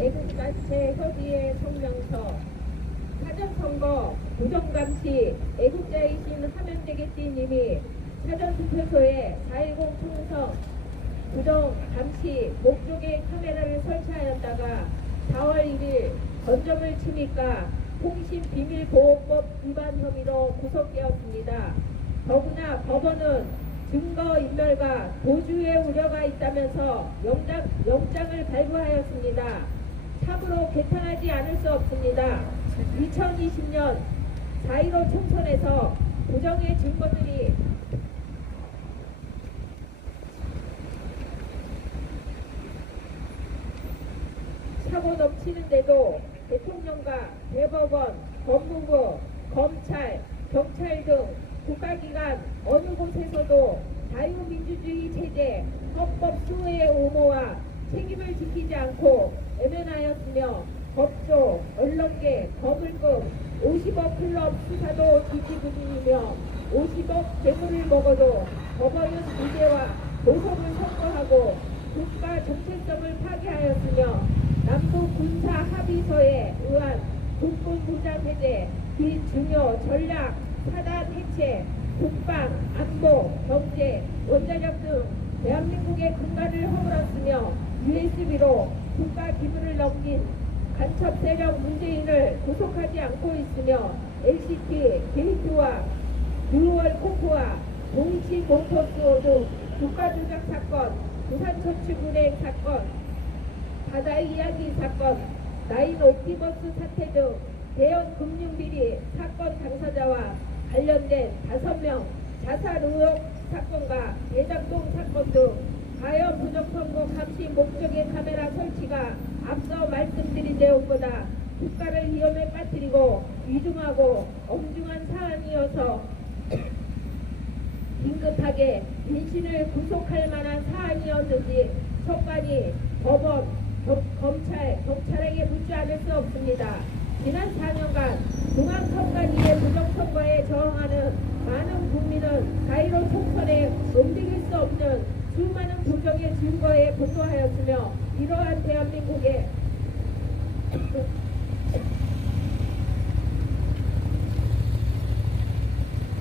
애국단체 협의회 성명서 사전선거 부정감시 애국자이신 하면되겠지님이 사전투표소에 4.10 총선 부정감시 목적의 카메라를 설치하였다가 4월 1일 전점을 치니까 통신비밀보호법 위반 혐의로 구속되었습니다. 더구나 법원은 증거인멸과 도주의 우려가 있다면서 영장을 발부하였습니다. 참으로 개탄하지 않을 수 없습니다. 2020년 4.15 총선에서 부정의 증거들이 차고 넘치는데도 대통령과 대법원, 법무부, 검찰, 경찰 등 국가기관 어느 곳에서도 자유민주주의 체제, 헌법 수호의 의무와 책임을 지키지 않고 외면하였으며 법조, 언론계, 거물급, 50억 클럽 수사도 지지부진이며 50억 재물을 먹어도 법원은 무죄와 보석을 선고하고 국가 정체성을 파괴하였으며 남북 군사 합의서에 의한 국군 무장 해제, 비중요 전략 사단 해체, 국방, 안보, 경제, 원자력 등 대한민국의 근간을 허물었으며 USB로 국가 기물을 넘긴 간첩 세력 문재인을 구속하지 않고 있으며 LCT, 게이트와 뉴월 코코아, 동치모터스 등 국가조작 사건, 부산저축은행 사건, 바다이야기 사건, 나인 옵티버스 사태 등 대형 금융비리 사건 당사자와 관련된 5명 자살 의혹 사건과 대장동 사건 등 가연 부정선거 감시 목적의 카메라 설치가 앞서 말씀드린 내용보다 국가를 위험에 빠뜨리고 위중하고 엄중한 사안이어서 긴급하게 민심을 구속할 만한 사안이었는지 선관위, 법원, 검찰, 경찰에게 묻지 않을 수 없습니다. 지난 4년간 중앙선관위의 부정선거에 저항하는 많은 국민은 4.15 총선에 움직일 수 없는 수많은 부정의 증거에 분노하였으며 이러한 대한민국의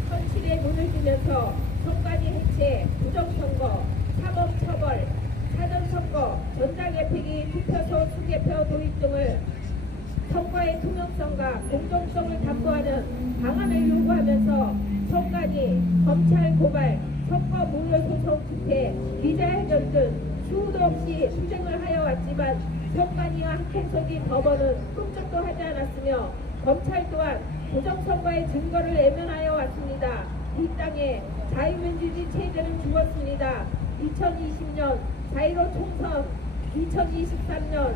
현실에 눈을 뜨면서 선관위 해체, 부정선거, 사법처벌, 사전선거, 전자개표기, 투표소 수개표 도입 등을 선거의 투명성과 공정성을 담보하는 방안을 요구하면서 선관위, 검찰 고발, 선거 무효소송 집회, 기자회견 등 수도 없이 투쟁을 하여 왔지만 선관위와 한통속인 법원은 꼼짝도 하지 않았으며 검찰 또한 부정선거의 증거를 외면하여 왔습니다. 이 땅에 자유민주주의 체제는 죽었습니다. 2020년 4.15 총선, 2023년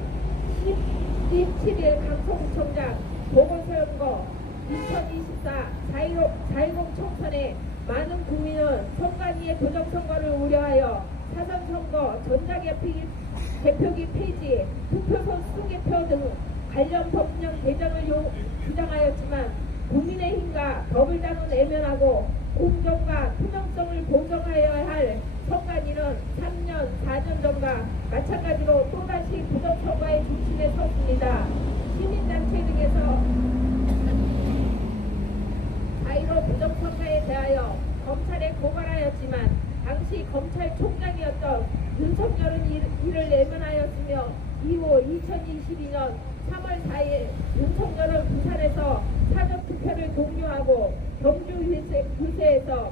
17일 강서구청장 보궐선거, 2024 4.10 총선에 많은 국민은 선관위의 부정선거를 우려하여 사전선거, 전자개표기 폐지, 투표소 수개표 등 관련 법령 개정을 주장하였지만 국민의힘과 법을 다룬 외면하고 공정과 투명성을 보장하여야 할 선관위는 3년, 4년 전과 마찬가지로 또다시 부정선거의 중심에 섰습니다. 시민단체 등에서 4.15 부정선거에 대하여 검찰에 고발하였지만 당시 검찰총장이었던 윤석열은 이를 외면하였으며 이후 2022년 3월 4일 윤석열은 부산에서 사전투표를 독려하고 경주 유세에서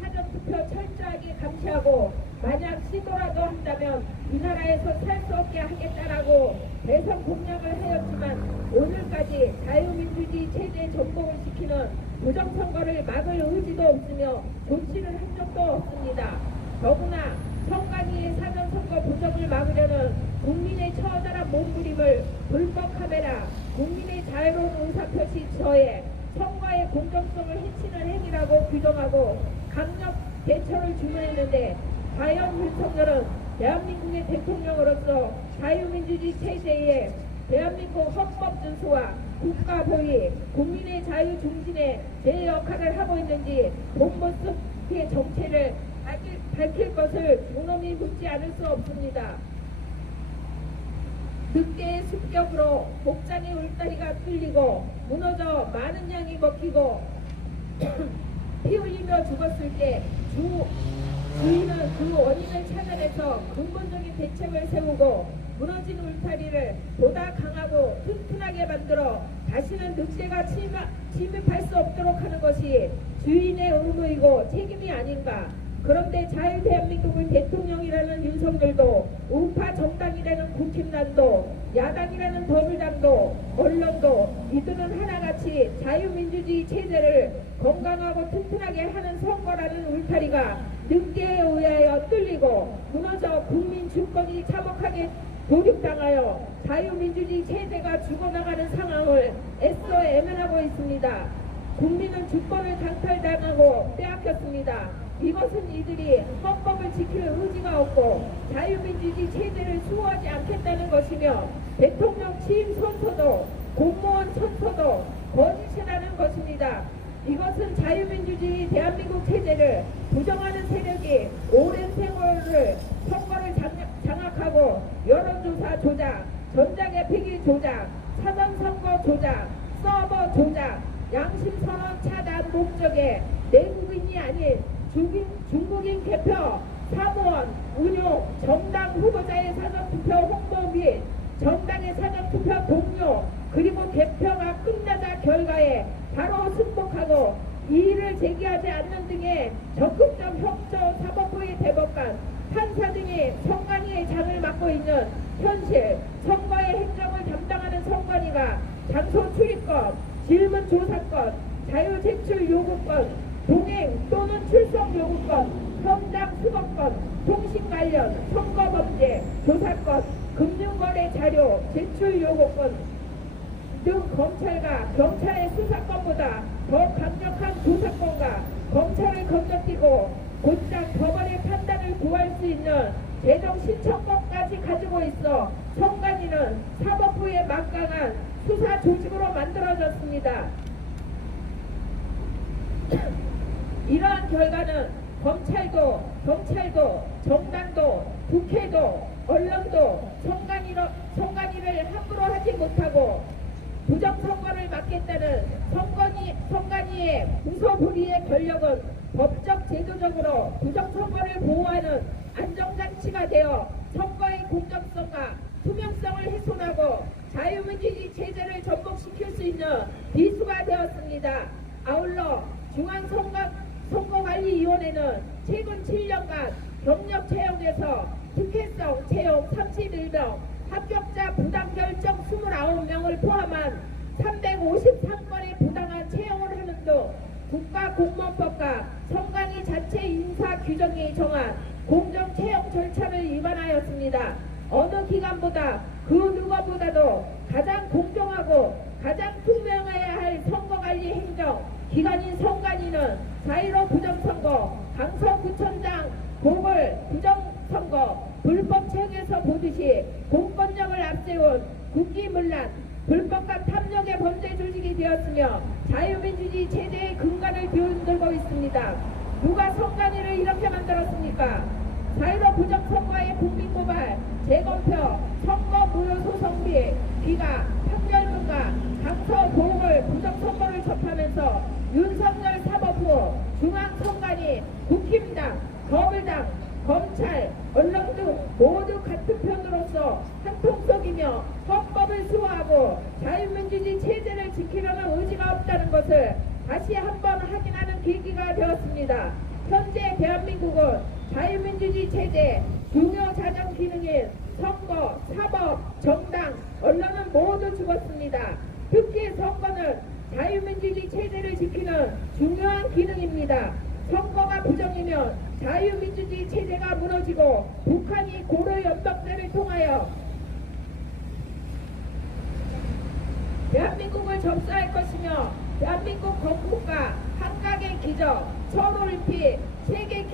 사전투표 철저하게 감시하고 만약 시도라도 한다면 이 나라에서 살 수 없게 하겠다라고 대선 공약을 하였지만 오늘까지 자유민주주의 체제의 전복을 시키는 부정선거를 막을 의지도 없으며 조치를 한 적도 없습니다. 더구나 선관위의 사전선거 부정을 막으려는 국민의 처절한 몸부림을 불법 카메라, 국민의 자유로운 의사표시 저해, 선거의 공정성을 해치는 행위라고 규정하고 강력 대처를 주문했는데 과연 윤석열은 대한민국의 대통령으로서 자유민주주의 체제에 대한민국 헌법 준수와 국가 보위, 국민의 자유 중심의 제 역할을 하고 있는지 본 모습의 정체를 밝힐 것을 존엄히 묻지 않을 수 없습니다. 늑대의 습격으로 복장의 울타리가 뚫리고 무너져 많은 양이 먹히고 피 흘리며 죽었을 때 주인은 그 원인을 찾아내서 근본적인 대책을 세우고 무너진 울타리를 보다 강하고 튼튼하게 만들어 다시는 늑대가 침입할 수 없도록 하는 것이 주인의 의무이고 책임이 아닌가. 그런데 자유대한민국의 대통령이라는 윤석열도 우파 정당이라는 국힘당도 야당이라는 더불당도 언론도 이들은 하나같이 자유민주주의 체제를 건강하고 튼튼하게 하는 선거라는 울타리가 늑대에 의하여 뚫리고 무너져 국민 주권이 참혹하게 도륙당하여 자유민주주의 체제가 죽어나가는 상황을 애써 애면하고 있습니다. 국민은 주권을 강탈당하고 빼앗겼습니다. 이것은 이들이 헌법을 지킬 의지가 없고 자유민주주의 체제를 수호하지 않겠다는 것이며 대통령 취임 선서도 공무원 선서도 거짓이라는 것입니다. 이것은 자유민주주의 대한민국 체제를 부정하는 세력이 오랜 세월을 선거를 장악하고 여론조사 조작, 전자개표기 조작, 사전선거 조작, 서버 조작, 양심선언 차단 목적에 내국인이 아닌 중국인 개표, 사무원, 운용, 정당 후보자의 사전투표 홍보 및 정당의 사전투표 동료 그리고 개표가 끝나자 결과에 바로 승복하고 이의를 제기하지 않는 등의 적극적 협조 사법부의 대법관, 판사 등의 선관위의 장을 맡고 있는 현실 선거의 행정을 담당하는 선관위가 장소 출입권, 질문 조사권, 자유 제출 요구권, 동행 또는 출석 요구권, 현장 수거권, 통신 관련 선거 범죄 조사권, 금융거래 자료 제출 요구권 등 검찰과 경찰의 수사권보다 더 강력한 조사권과 검찰을 건너뛰고 곧장 법원의 판단을 구할 수 있는 재정 신청권까지 가지고 있어 선관위는 사법부의 막강한 수사 조직으로 만들어졌습니다. 이러한 결과는 검찰도 경찰도 정당도 국회도 언론도 선관위를 함부로 하지 못하고 부정선거를 막겠다는 선관위의 무소불위의 권력은 법적 제도적으로 부정선거를 보호하는 안정장치가 되어 선거의 공정성과 투명성을 훼손하고 자유민주주의 체제를 전복시킬 수 있는 비수가 되었습니다. 아울러 중앙선거관리위원회는 최근 7년간 경력 채용에서 특혜성 채용 31명, 합격자 부당결정 29명을 포함한 353건의 부당한 채용을 하는 등 국가공무원법과 선관위 자체 인사규정이 정한 공정채용 절차를 위반하였습니다. 어느 기관보다 그 누구보다도 가장 공정하고 가장 투명해야 할 선거관리 행정 기관인 선관위는 4.15 부정선거, 강서구청장 보궐 부정선거, 불법 채용에서 보듯이 공권력을 앞세운 국기문란, 불법과 탐욕의 범죄 조직이 되었으며 자유민주주의 체제의 근간을 뒤흔들고 있습니다. 누가 선관위를 이렇게 만들었습니까? 4.15 부정선거의 국민고발, 재검표, 선거 무효 소송비, 귀가, 판결문과 강서 보궐 부정선거를 접하면서 윤석열 사법부, 중앙선관위, 국힘당, 더불당, 검찰, 언론 등 모두 같은 편으로서 한통속이며 헌법을 수호하고 자유민주주의 체제를 지키려는 의지가 없다는 것을 다시 한번 확인하는 계기가 되었습니다. 현재 대한민국은 자유민주주의 체제 중요 자정 기능인 선거, 사법, 정당, 언론은 모두 죽었습니다. 특히 선거는 자유민주주의 체제를 지키는 중요한 기능입니다. 선거가 부정이면 자유민주주의 체제가 무너지고 북한이 고려 연방대를 통하여 대한민국을 접수할 것이며 대한민국 건국과 한각의 기적, 서울올림픽, 세계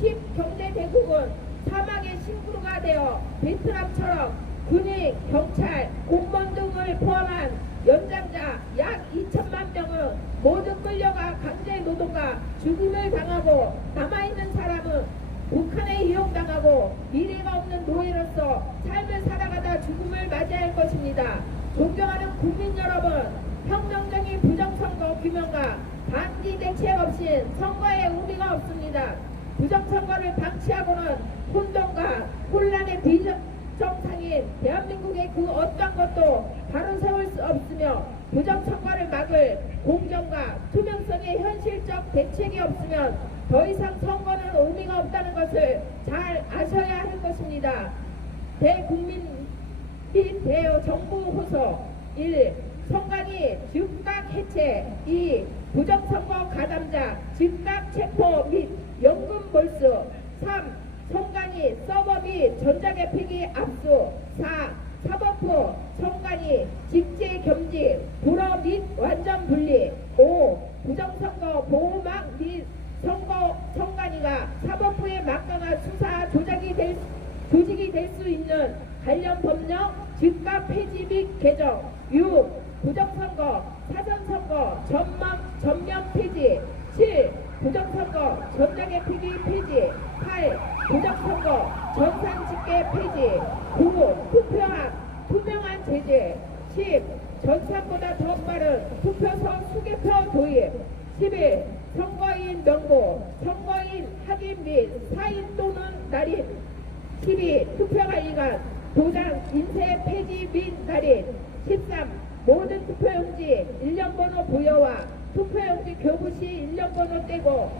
10경제대국은 사막의 신구루가 되어 베트남처럼 군인, 경찰, 공무원 등을 포함한 연장자 약 2천만 명은 모두 끌려가 강제노동과 죽임을 당하고 남아있는 사람은 북한에 이용당하고 미래가 없는 노예로서 삶을 살아가다 죽음을 맞이할 있습니다. 존경하는 국민 여러분, 혁명적인 부정선거 규명과 방지 대책 없이 선거에 의미가 없습니다. 부정선거를 방치하고는 혼돈과 혼란의 비정상인 대한민국의 그 어떤 것도 바로 세울 수 없으며 부정선거를 막을 공정과 투명성의 현실적 대책이 없으면 더 이상 선거는 의미가 없다는 것을 잘 아셔야 할 것입니다. 대국민 및 대정부 호소 1. 선관위 즉각 해체 2. 부정선거 가담자 즉각 체포 및 연금 몰수 3. 선관위 서버 및 전자개폐기 압수 4. 사법부 선관위 직제 겸직 불허 및 완전 분리 5. 부정선거 보호막 및 선관위가 사법부의 막강한 수사 조직이 될 수 있는 관련 법령 즉각 폐지 및 개정 6. 부정선거 사전선거 전면 폐지 7. 부정선거 전자개폐기 폐지 8. 부정선거 전산집계 폐지 9. 투표함 투명한 제재 10. 전산보다 더 빠른 투표소 수개표 도입 11. 선거인 명부 선거인 확인 및 사인 또는 날인 12. 투표관리관 도장 인쇄 폐지 및 날인 13. 모든 투표용지 1년번호 부여와 투표용지 교부 시 1년번호 떼고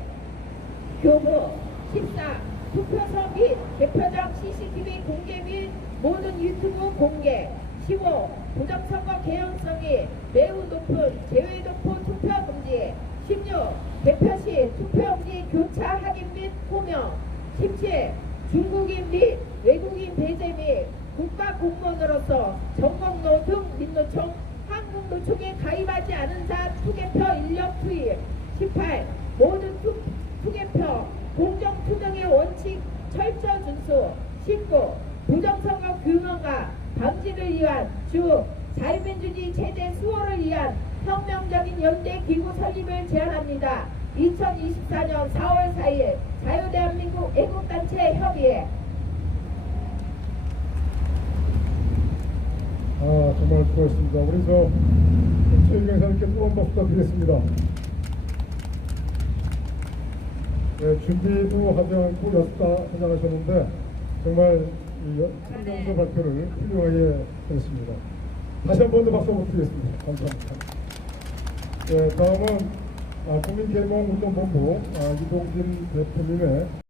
교부 14. 투표소 및 개표장 CCTV 공개 및 모든 유튜브 공개 15. 부정선거 개연성이 매우 높은 제외도포 투표 금지 16. 개표 시 투표용지 교차 확인 및 호명 17. 중국인 및 외국인 배제 및 국가공무원으로서 전공노 등 민노총 한국노총에 가입하지 않은 자 투개표 인력 투입 18. 모든 투개표 공정투명의 원칙 철저 준수 19. 부정선거 규명과 방지를 위한 주 자유민주주의 체제 수호를 위한 혁명적인 연대기구 설립을 제안합니다. 2024년 4월 4일 자유대한민국 애국단체 협의회. 정말 수고하셨습니다. 우리 최유경 사님께 또 한 번 부탁드리겠습니다. 네, 준비도 하지 않고 연습 하셨는데 정말 이 성명서 발표를 훌륭하게 했습니다. 다시 한 번 더 박수 한번 드리겠습니다. 감사합니다. 네, 다음은 국민개몽운동본부 이동진 대표님의